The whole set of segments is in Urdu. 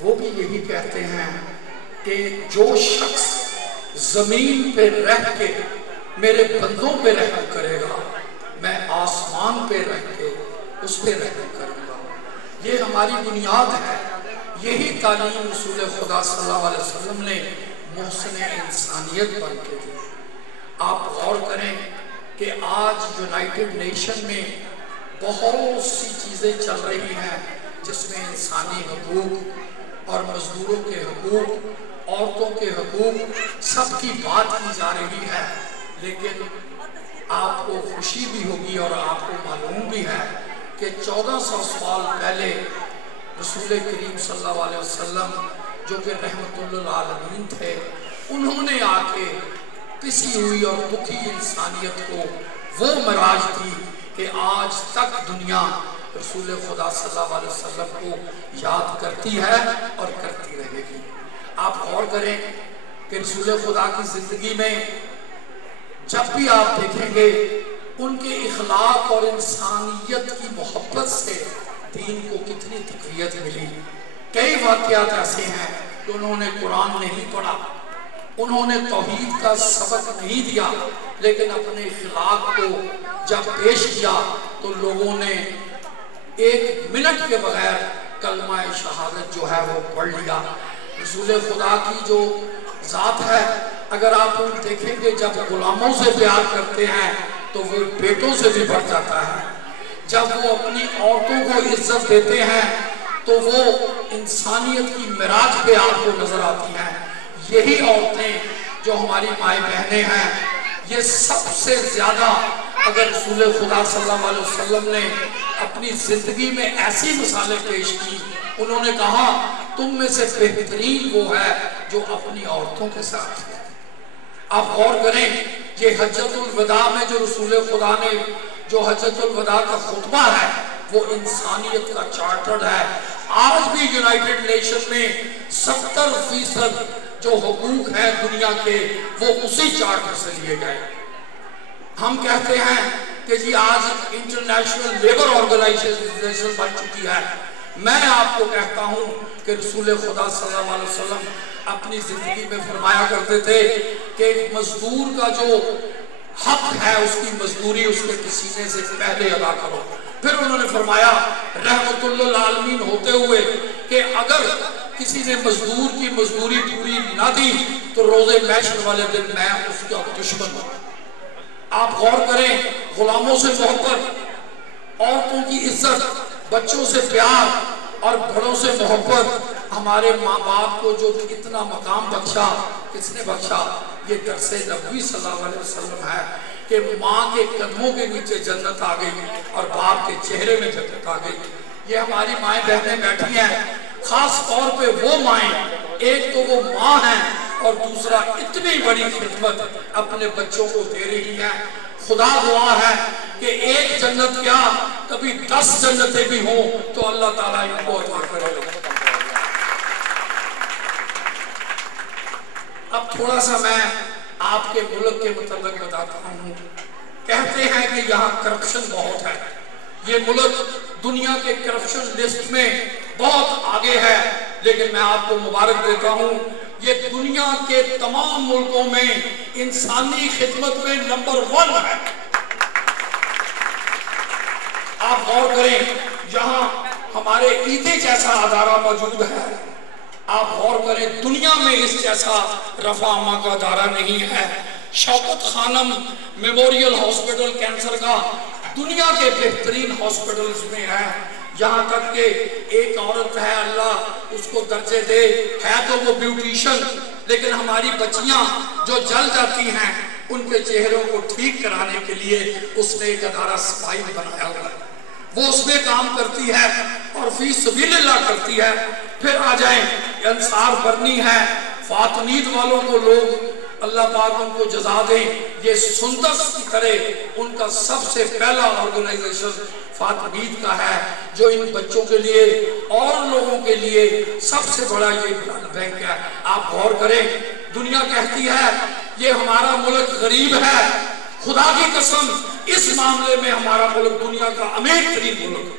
وہ بھی یہی کہتے ہیں کہ جو شخص زمین پہ رہ کے میرے بندوں پہ رحم کرے گا میں آسمان پہ رہ کے اس پہ رحم کروں گا. یہ ہماری بنیاد ہے. یہی تعلیم رسول خدا صلی اللہ علیہ وسلم نے محسن انسانیت بن کے دی. آپ غور کریں کہ آج یونائٹڈ نیشن میں بہت سی چیزیں چل رہی ہیں جس میں انسانی حقوق اور مزدوروں کے حقوق، عورتوں کے حقوق، سب کی بات کی جا رہی ہے. لیکن آپ کو خوشی بھی ہوگی اور آپ کو معلوم بھی ہے کہ 1400 سال پہلے رسول کریم صلی اللہ علیہ وسلم جو کہ رحمت للعالمین تھے، انہوں نے آ کے پسی ہوئی اور دکھی انسانیت کو وہ معراج دی کہ آج تک دنیا رسول خدا صلی اللہ علیہ وسلم کو یاد کرتی ہے اور کرتی رہے گی. آپ غور کریں کہ رسول خدا کی زندگی میں جب بھی آپ دیکھیں گے ان کے اخلاق اور انسانیت کی محبت سے دین کو کتنی تقویت ملی. کئی واقعات ایسے ہیں کہ انہوں نے قرآن نہیں پڑھا، انہوں نے توحید کا سبق نہیں دیا، لیکن اپنے اخلاق کو جب پیش کیا تو لوگوں نے 1 منٹ کے بغیر کلمہ شہادت جو ہے وہ پڑھ لیا. رسول خدا کی جو ذات ہے، اگر آپ ان دیکھیں گے جب غلاموں سے پیار کرتے ہیں تو وہ بیٹوں سے بھی بڑھ جاتا ہے. جب وہ اپنی عورتوں کو عزت دیتے ہیں تو وہ انسانیت کی معراج پہ آپ کو نظر آتی ہیں. یہی عورتیں جو ہماری مائیں بہنیں ہیں، یہ سب سے زیادہ اگر رسول خدا صلی اللہ علیہ وسلم نے اپنی زندگی میں ایسی مثالیں پیش کی، انہوں نے کہا تم میں سے بہترین وہ ہے جو اپنی عورتوں کے ساتھ ہے. آپ غور کریں یہ حجۃ الوداع میں جو رسول خدا نے جو حجۃ الوداع کا خطبہ ہے وہ انسانیت کا چارٹر ہے. آج بھی یونائٹڈ نیشن میں 70% جو حقوق ہیں دنیا کے وہ اسی چارٹر سے لیے گئے. ہم کہتے ہیں کہ جی آج انٹرنیشنل لیبر آرگنائزیشن بن چکی ہے. میں آپ کو کہتا ہوں کہ رسول خدا صلی اللہ علیہ وسلم اپنی زندگی میں فرمایا کرتے تھے کہ ایک مزدور کا جو حق ہے اس کی مزدوری اس کے پسینے سے پہلے ادا کرو. پھر انہوں نے فرمایا رحمت للعالمین ہوتے ہوئے کہ اگر کسی نے مزدور کی مزدوری پوری نہ دی تو روزے محشر والے دن میں اس کا دشمن ہوں. آپ غور کریں غلاموں سے محبت، عورتوں کی عزت، بچوں سے پیار اور بڑوں سے محبت. ہمارے ماں باپ کو جو اتنا مقام بخشا، کس نے بخشا؟ یہ درس نبوی صلی اللہ علیہ وسلم ہے کہ ماں کے قدموں کے نیچے جنت آ گئی اور باپ کے چہرے میں جنت آ گئی. یہ ہماری مائیں بہنیں بیٹھی ہیں، خاص طور پہ وہ مائیں، ایک تو وہ ماں ہیں اور دوسرا اتنی بڑی خدمت اپنے بچوں کو دے رہی ہیں. خدا دعا ہے کہ ایک جنت کیا کبھی 10 جنتیں بھی ہوں تو اللہ تعالیٰ ان کو عطا کرے. اب تھوڑا سا میں آپ کے ملک کے متعلق بتاتا ہوں. کہتے ہیں کہ یہاں کرپشن بہت ہے. یہ ملک دنیا کے کرپشن لسٹ میں بہت آگے ہے، لیکن میں آپ کو مبارک دیتا ہوں یہ دنیا کے تمام ملکوں میں انسانی خدمت میں نمبر 1 ہے. آپ غور کریں یہاں ہمارے ایدے جیسا ادارہ موجود ہے. آپ غور کریں دنیا میں اس جیسا رفع اما کا ادارہ نہیں ہے. شوکت خانم میموریل ہاسپٹل کینسر کا دنیا کے بہترین ہاسپٹلز میں ہے. یہاں تک کہ ایک عورت ہے اللہ اس کو درجے دے ہے تو وہ بیوٹیشن، لیکن ہماری بچیاں جو جل جاتی ہیں ان کے چہروں کو ٹھیک کرانے کے لیے اس نے ایک ادارہ صفائی بنایا ہوا ہے. وہ اس میں کام کرتی ہے اور فی سبیل اللہ کرتی ہے. پھر آ جائیں انصار برنی ہے، فاطمید والوں کو لوگ اللہ پاک ان کو جزا دیں. یہ سندس کی طرح ان کا سب سے پہلا آرگنائزیشن فاطمید کا ہے جو ان بچوں کے لیے اور لوگوں کے لیے سب سے بڑا یہ بلڈ بینک ہے. آپ غور کریں دنیا کہتی ہے یہ ہمارا ملک غریب ہے. خدا کی قسم اس معاملے میں ہمارا ملک دنیا کا امیر ترین ملک ہے.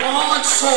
500